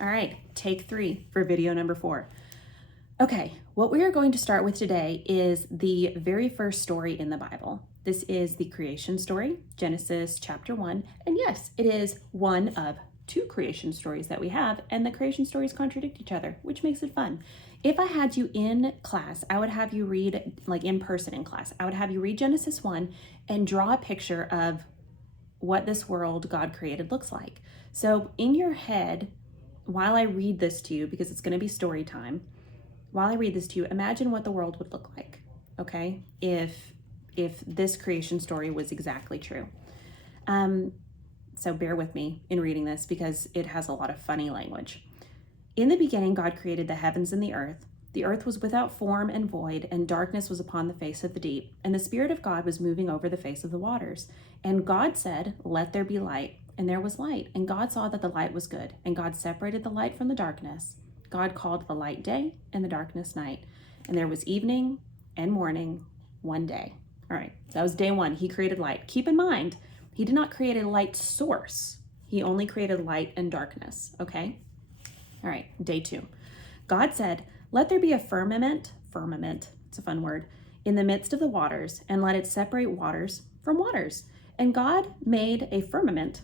All right, take 3 for video number 4. Okay, what we are going to start with today is the very first story in the Bible. This is the creation story, Genesis chapter 1. And yes, it is one of 2 creation stories that we have, and the creation stories contradict each other, which makes it fun. If I had you in class, I would have you read, like in person in class, I would have you read Genesis 1 and draw a picture of what this world God created looks like. So in your head, while I read this to you, because it's going to be story time, while I read this to you, imagine what the world would look like, okay, if this creation story was exactly true. So bear with me in reading this because it has a lot of funny language. In the beginning, God created the heavens and the earth. The earth was without form and void, and darkness was upon the face of the deep. And the Spirit of God was moving over the face of the waters. And God said, "Let there be light." And there was light. And God saw that the light was good. And God separated the light from the darkness. God called the light day and the darkness night. And there was evening and morning one day. All right, that was day 1. He created light. Keep in mind, he did not create a light source. He only created light and darkness, okay? All right, day 2. God said, "Let there be a firmament, it's a fun word, in the midst of the waters, and let it separate waters from waters." And God made a firmament,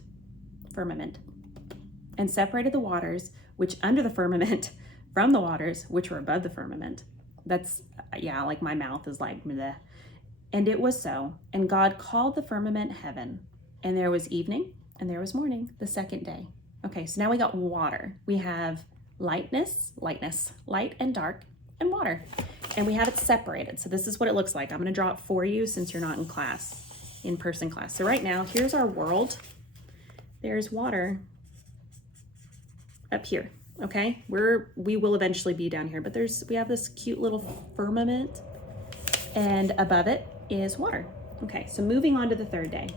and separated the waters which under the firmament from the waters which were above the firmament. That's, yeah, like my mouth is like, bleh. And it was so. And God called the firmament heaven. And there was evening and there was morning, the second day. Okay, so now we got water. We have lightness, light and dark, and water. And we have it separated. So this is what it looks like. I'm going to draw it for you since you're not in class, in-person class. So right now, here's our world. There's water up here, okay? We will eventually be down here, but we have this cute little firmament, and above it is water. Okay, so moving on to the third day.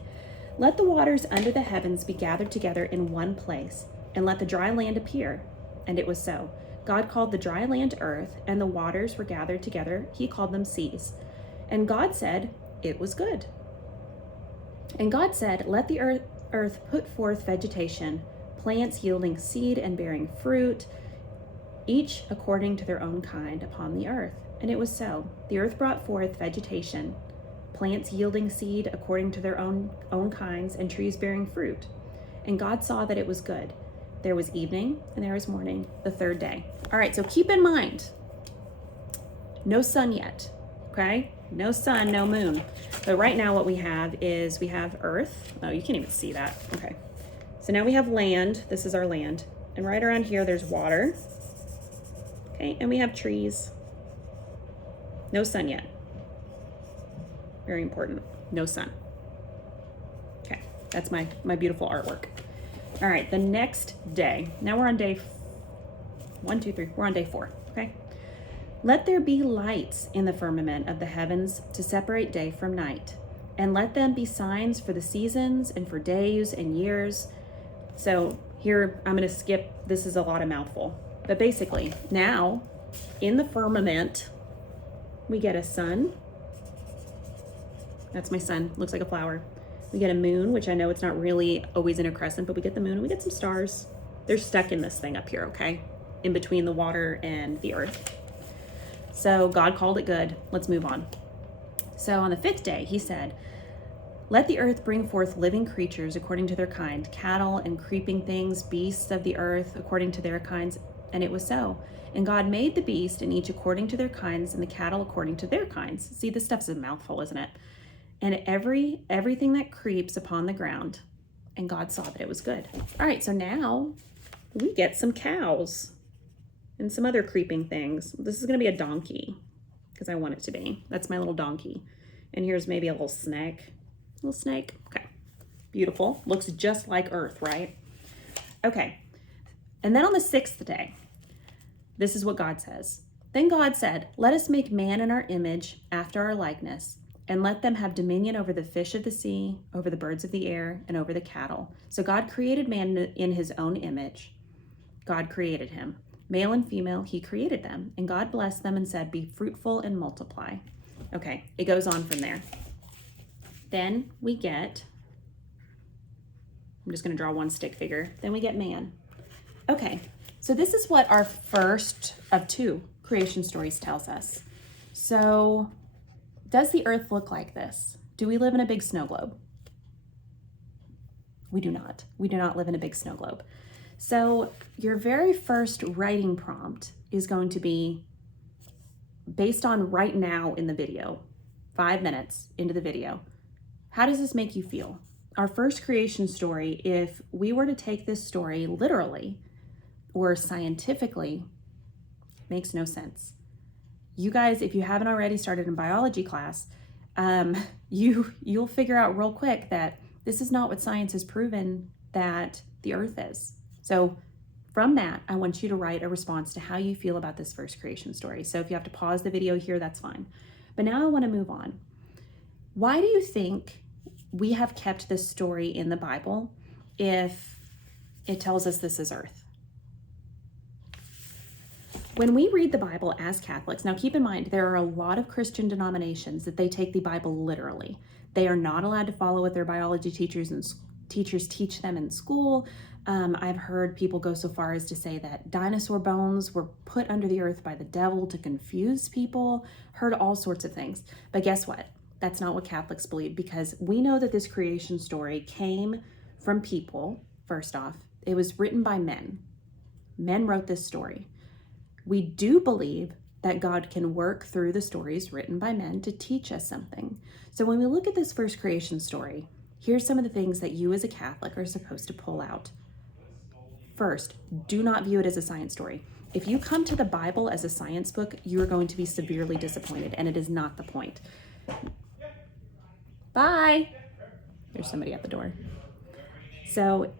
Let the waters under the heavens be gathered together in one place, and let the dry land appear. And it was so. God called the dry land earth, and the waters were gathered together. He called them seas. And God said, "It was good." And God said, "Let the earth put forth vegetation, plants yielding seed and bearing fruit, each according to their own kind upon the earth." And it was so. The earth brought forth vegetation, plants yielding seed according to their own kinds, and trees bearing fruit. And God saw that it was good. There was evening and there was morning, the third day. All right, so keep in mind, no sun yet, okay? No sun, no moon. But right now what we have is we have earth. Oh, you can't even see that. Okay. So now we have land. This is our land. And right around here, there's water. Okay, and we have trees. No sun yet. Very important. No sun. Okay, that's my beautiful artwork. All right, the next day. Now we're on day 1, 2, 3. We're on day 4, okay? Let there be lights in the firmament of the heavens to separate day from night, and let them be signs for the seasons and for days and years. So here, I'm going to skip. This is a lot of mouthful. But basically, now, in the firmament, we get a sun. That's my sun. Looks like a flower. We get a moon, which I know it's not really always in a crescent, but we get the moon and we get some stars. They're stuck in this thing up here, okay? In between the water and the earth. So God called it good. Let's move on. So on the 5th day, he said, "Let the earth bring forth living creatures according to their kind, cattle and creeping things, beasts of the earth according to their kinds." And it was so. And God made the beast and each according to their kinds, and the cattle according to their kinds. See, this stuff's a mouthful, isn't it? And everything that creeps upon the ground. And God saw that it was good. All right, so now we get some cows and some other creeping things. This is going to be a donkey because I want it to be. That's my little donkey. And here's maybe a little snake. Little snake. Okay. Beautiful. Looks just like Earth, right? Okay. And then on the 6th day, this is what God says. Then God said, "Let us make man in our image, after our likeness, and let them have dominion over the fish of the sea, over the birds of the air, and over the cattle." So God created man in his own image. God created him. Male and female, he created them. And God blessed them and said, "Be fruitful and multiply." Okay, it goes on from there. Then we get, I'm just going to draw one stick figure. Then we get man. Okay, So this is what our first of two creation stories tells us. So does the earth look like this? Do we live in a big snow globe? We do not. We do not live in a big snow globe. So your very first writing prompt is going to be based on right now in the video, 5 minutes into the video. How does this make you feel? Our first creation story, if we were to take this story literally or scientifically, makes no sense. You guys, if you haven't already started in biology class, you'll figure out real quick that this is not what science has proven that the earth is. So from that, I want you to write a response to how you feel about this first creation story. So if you have to pause the video here, that's fine. But now I want to move on. Why do you think we have kept this story in the Bible if it tells us this is earth? When we read the Bible as Catholics, now keep in mind, there are a lot of Christian denominations that they take the Bible literally. They are not allowed to follow what their biology teachers teach them in school. I've heard people go so far as to say that dinosaur bones were put under the earth by the devil to confuse people, heard all sorts of things. But guess what? That's not what Catholics believe, because we know that this creation story came from people, first off. It was written by men. Men wrote this story. We do believe that God can work through the stories written by men to teach us something. So when we look at this first creation story, here's some of the things that you as a Catholic are supposed to pull out. First, do not view it as a science story. If you come to the Bible as a science book, you are going to be severely disappointed, and it is not the point. Bye. There's somebody at the door. So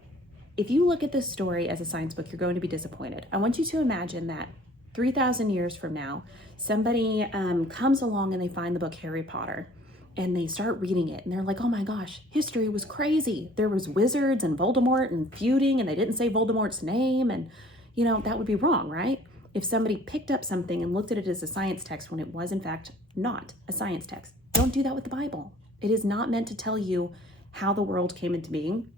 if you look at this story as a science book, you're going to be disappointed. I want you to imagine that 3,000 years from now, somebody comes along and they find the book Harry Potter, and they start reading it, and they're like, oh my gosh, history was crazy. There was wizards and Voldemort and feuding, and they didn't say Voldemort's name, and that would be wrong, right? If somebody picked up something and looked at it as a science text when it was in fact not a science text. Don't do that with the Bible. It is not meant to tell you how the world came into being.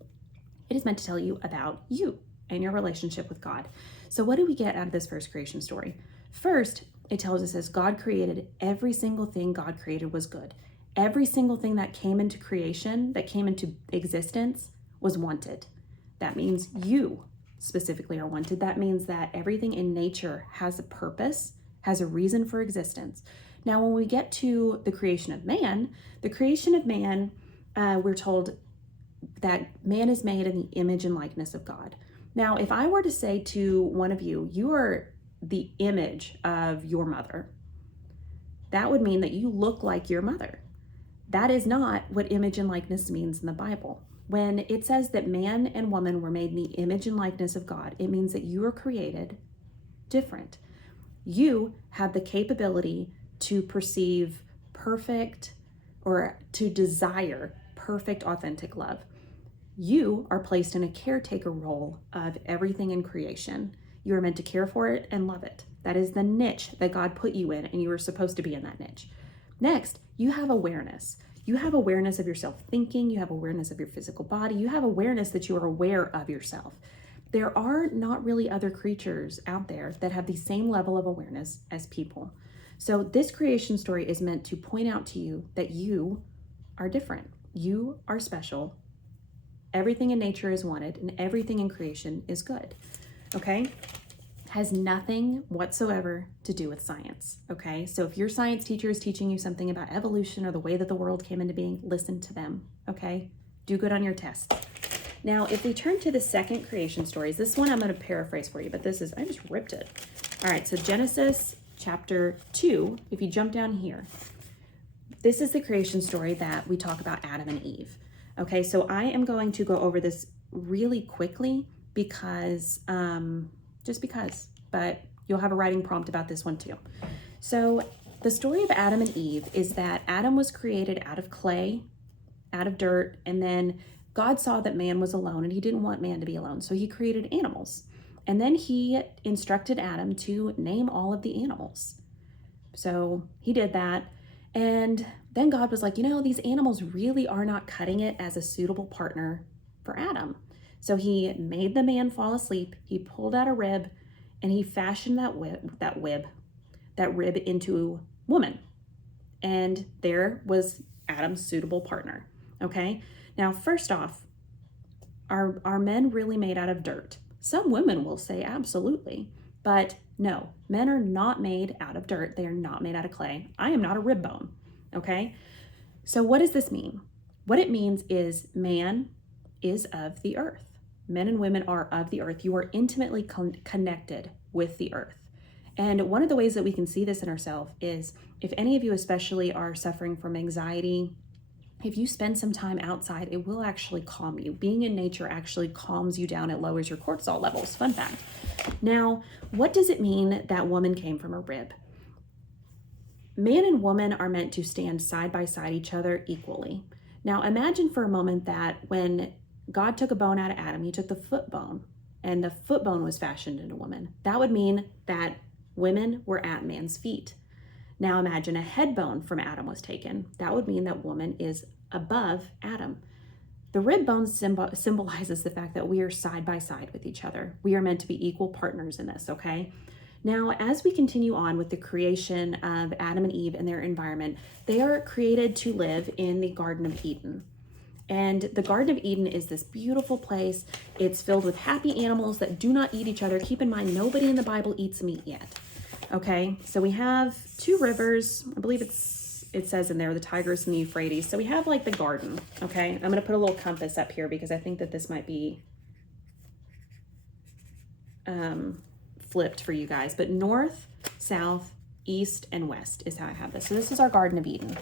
It is meant to tell you about you and your relationship with God. So what do we get out of this first creation story? First, it tells us as God created, every single thing God created was good. Every single thing that came into creation, that came into existence, was wanted. That means you specifically are wanted. That means that everything in nature has a purpose, has a reason for existence. Now, when we get to the creation of man, we're told that man is made in the image and likeness of God. Now, if I were to say to one of you, you are the image of your mother, that would mean that you look like your mother. That is not what image and likeness means in the Bible. When it says that man and woman were made in the image and likeness of God, it means that you are created different. You have the capability to perceive perfect, or to desire perfect, authentic love. You are placed in a caretaker role of everything in creation. You are meant to care for it and love it. That is the niche that God put you in, and you are supposed to be in that niche. Next, you have awareness. You have awareness of your self-thinking. You have awareness of your physical body. You have awareness that you are aware of yourself. There are not really other creatures out there that have the same level of awareness as people. So this creation story is meant to point out to you that you are different. You are special. Everything in nature is wanted, and everything in creation is good. Okay? Has nothing whatsoever to do with science, okay? So if your science teacher is teaching you something about evolution or the way that the world came into being, listen to them, okay? Do good on your test. Now, if we turn to the second creation stories, this one I'm going to paraphrase for you, but I just ripped it. All right, so Genesis chapter 2, if you jump down here, this is the creation story that we talk about Adam and Eve. Okay, so I am going to go over this really quickly because, but you'll have a writing prompt about this one too. So the story of Adam and Eve is that Adam was created out of clay, out of dirt, and then God saw that man was alone and he didn't want man to be alone. So he created animals. And then he instructed Adam to name all of the animals. So he did that. And then God was like, these animals really are not cutting it as a suitable partner for Adam. So he made the man fall asleep. He pulled out a rib and he fashioned that rib into woman. And there was Adam's suitable partner. Okay. Now, first off, are men really made out of dirt? Some women will say absolutely, but no, men are not made out of dirt. They are not made out of clay. I am not a rib bone. Okay. So what does this mean? What it means is man is of the earth. Men and women are of the earth. You are intimately connected with the earth. And one of the ways that we can see this in ourselves is if any of you especially are suffering from anxiety, if you spend some time outside, it will actually calm you. Being in nature actually calms you down. It lowers your cortisol levels. Fun fact. Now, what does it mean that woman came from a rib? Man and woman are meant to stand side by side each other equally. Now, imagine for a moment that when God took a bone out of Adam, he took the foot bone, and the foot bone was fashioned into woman. That would mean that women were at man's feet. Now imagine a head bone from Adam was taken. That would mean that woman is above Adam. The rib bone symbolizes the fact that we are side by side with each other. We are meant to be equal partners in this, okay? Now, as we continue on with the creation of Adam and Eve and their environment, they are created to live in the Garden of Eden. And the Garden of Eden is this beautiful place. It's filled with happy animals that do not eat each other. Keep in mind, nobody in the Bible eats meat yet. Okay, so we have two rivers. I believe it says in there, the Tigris and the Euphrates. So we have like the garden, okay? I'm gonna put a little compass up here because I think that this might be flipped for you guys. But north, south, east, and west is how I have this. So this is our Garden of Eden.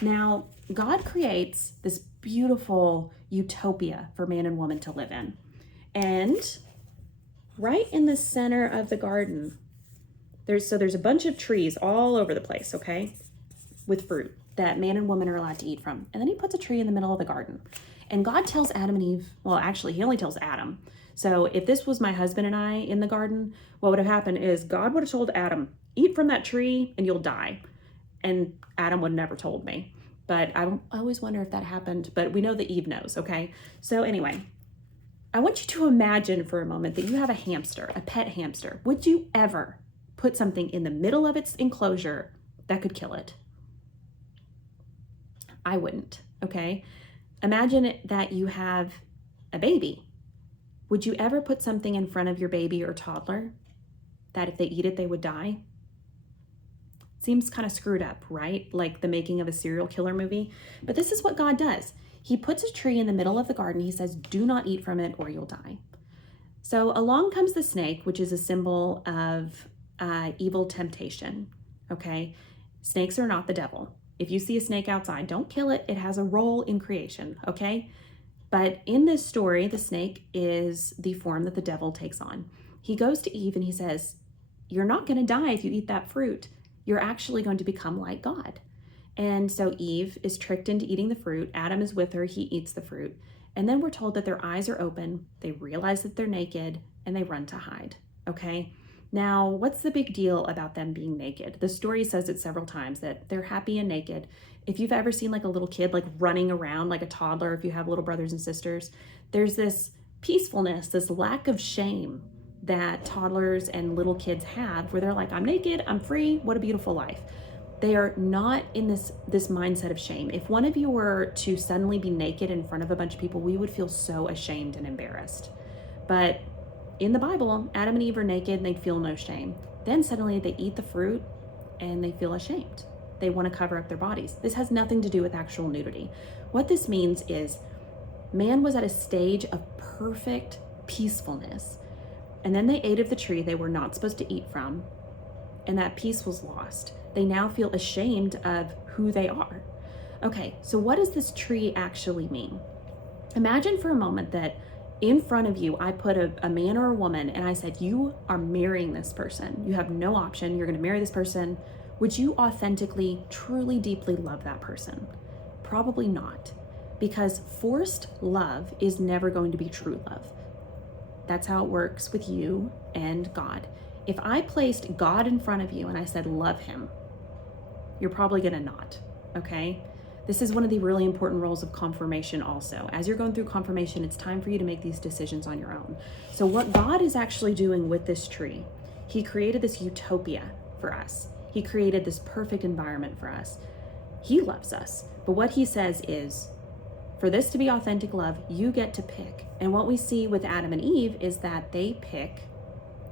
Now, God creates this beautiful utopia for man and woman to live in. And right in the center of the garden, there's a bunch of trees all over the place, okay, with fruit that man and woman are allowed to eat from. And then he puts a tree in the middle of the garden. And God tells Adam and Eve, well, actually, he only tells Adam. So if this was my husband and I in the garden, what would have happened is God would have told Adam, eat from that tree and you'll die. And Adam would have never told me. But I always wonder if that happened. But we know that Eve knows, okay? So anyway, I want you to imagine for a moment that you have a hamster, a pet hamster. Would you ever put something in the middle of its enclosure that could kill it? I wouldn't, okay? Imagine that you have a baby. Would you ever put something in front of your baby or toddler that if they eat it, they would die? Seems kind of screwed up, right? Like the making of a serial killer movie. But this is what God does. He puts a tree in the middle of the garden. He says, do not eat from it or you'll die. So along comes the snake, which is a symbol of evil temptation, okay? Snakes are not the devil. If you see a snake outside, don't kill it. It has a role in creation, okay? But in this story, the snake is the form that the devil takes on. He goes to Eve and he says, you're not going to die if you eat that fruit. You're actually going to become like God. And so Eve is tricked into eating the fruit. Adam is with her. He eats the fruit. And then we're told that their eyes are open. They realize that they're naked and they run to hide, okay? Now, what's the big deal about them being naked? The story says it several times that they're happy and naked. If you've ever seen like a little kid like running around like a toddler, if you have little brothers and sisters, there's this peacefulness, this lack of shame that toddlers and little kids have where they're like, I'm naked, I'm free, what a beautiful life. They are not in this mindset of shame. If one of you were to suddenly be naked in front of a bunch of people, we would feel so ashamed and embarrassed. But in the Bible, Adam and Eve are naked and they feel no shame. Then suddenly they eat the fruit and they feel ashamed. They want to cover up their bodies. This has nothing to do with actual nudity. What this means is man was at a stage of perfect peacefulness. And then they ate of the tree they were not supposed to eat from. And that peace was lost. They now feel ashamed of who they are. Okay, so what does this tree actually mean? Imagine for a moment that in front of you, I put a man or a woman and I said, you are marrying this person. You have no option. You're going to marry this person. Would you authentically, truly, deeply love that person? Probably not, because forced love is never going to be true love. That's how it works with you and God. If I placed God in front of you and I said, love him, you're probably going to not, okay? This is one of the really important roles of confirmation also. As you're going through confirmation, it's time for you to make these decisions on your own. So what God is actually doing with this tree He created this utopia for us. He created this perfect environment for us. He loves us. But what he says is, for this to be authentic love, you get to pick. And what we see with Adam and Eve is that they pick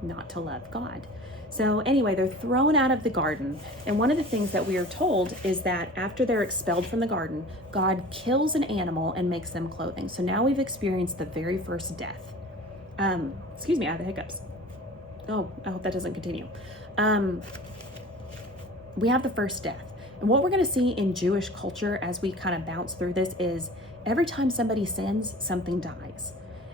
not to love God. So anyway, they're thrown out of the garden. And one of the things that we are told is that after they're expelled from the garden, God kills an animal and makes them clothing. So now we've experienced the very first death. Excuse me, I have the hiccups. Oh, I hope that doesn't continue. We have the first death. And what we're going to see in Jewish culture as we kind of bounce through this is every time somebody sins, something dies.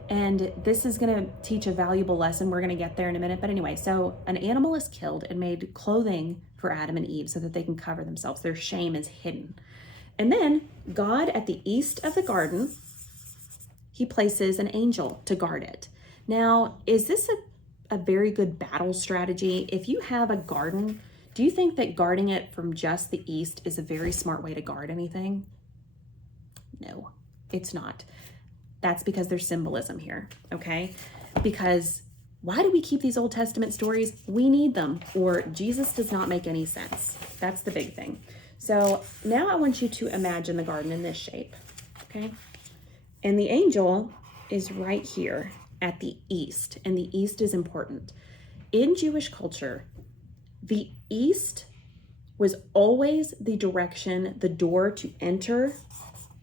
And this is going to teach a valuable lesson. We're going to get there in a minute. But anyway, so an animal is killed and made clothing for Adam and Eve so that they can cover themselves. Their shame is hidden. And then God at the east of the garden, he places an angel to guard it. Now, is this a very good battle strategy? If you have a garden, do you think that guarding it from just the east is a very smart way to guard anything? No, it's not. That's because there's symbolism here, okay? Because why do we keep these Old Testament stories? We need them, or Jesus does not make any sense. That's the big thing. So now I want you to imagine the garden in this shape, okay? And the angel is right here at the east, and the east is important. In Jewish culture, the east was always the direction the door to enter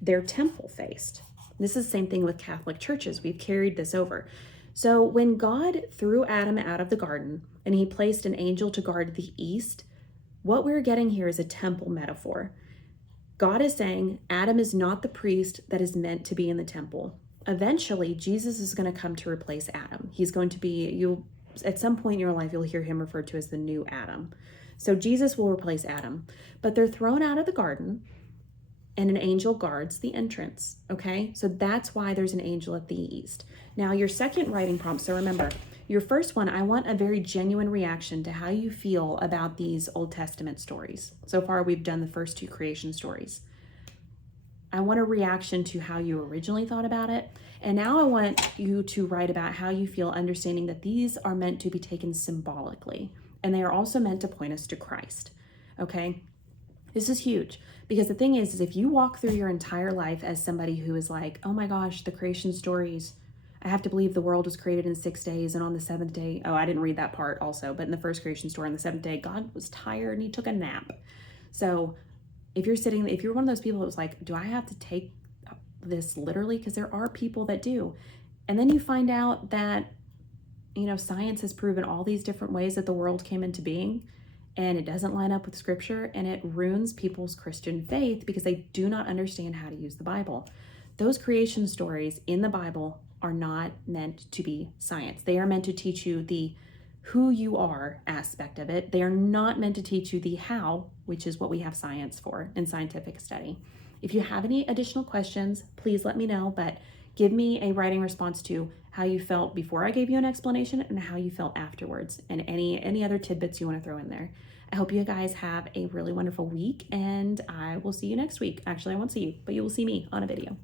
their temple faced. This is the same thing with Catholic churches. We've carried this over. So when God threw Adam out of the garden and he placed an angel to guard the east, what we're getting here is a temple metaphor. God is saying Adam is not the priest that is meant to be in the temple. Eventually, Jesus is going to come to replace Adam. He's going to be, at some point in your life, you'll hear him referred to as the new Adam. So Jesus will replace Adam, but they're thrown out of the garden and an angel guards the entrance, okay? So that's why there's an angel at the east. Now, your second writing prompt, so remember, your first one, I want a very genuine reaction to how you feel about these Old Testament stories. So far, we've done the first two creation stories. I want a reaction to how you originally thought about it. And now I want you to write about how you feel understanding that these are meant to be taken symbolically. And they are also meant to point us to Christ, okay? This is huge because the thing is if you walk through your entire life as somebody who is like, oh my gosh, the creation stories, I have to believe the world was created in 6 days and on the seventh day, oh, I didn't read that part also, but in the first creation story on the seventh day, God was tired and he took a nap. So if you're one of those people who's like, do I have to take this literally? Because there are people that do. And then you find out that, science has proven all these different ways that the world came into being. And it doesn't line up with scripture and it ruins people's Christian faith because they do not understand how to use the Bible. Those creation stories in the Bible are not meant to be science. They are meant to teach you the who you are aspect of it. They are not meant to teach you the how, which is what we have science for in scientific study. If you have any additional questions, please let me know, but give me a writing response to how you felt before I gave you an explanation and how you felt afterwards, and any other tidbits you want to throw in there. I hope you guys have a really wonderful week, and I will see you next week. Actually, I won't see you, but you will see me on a video.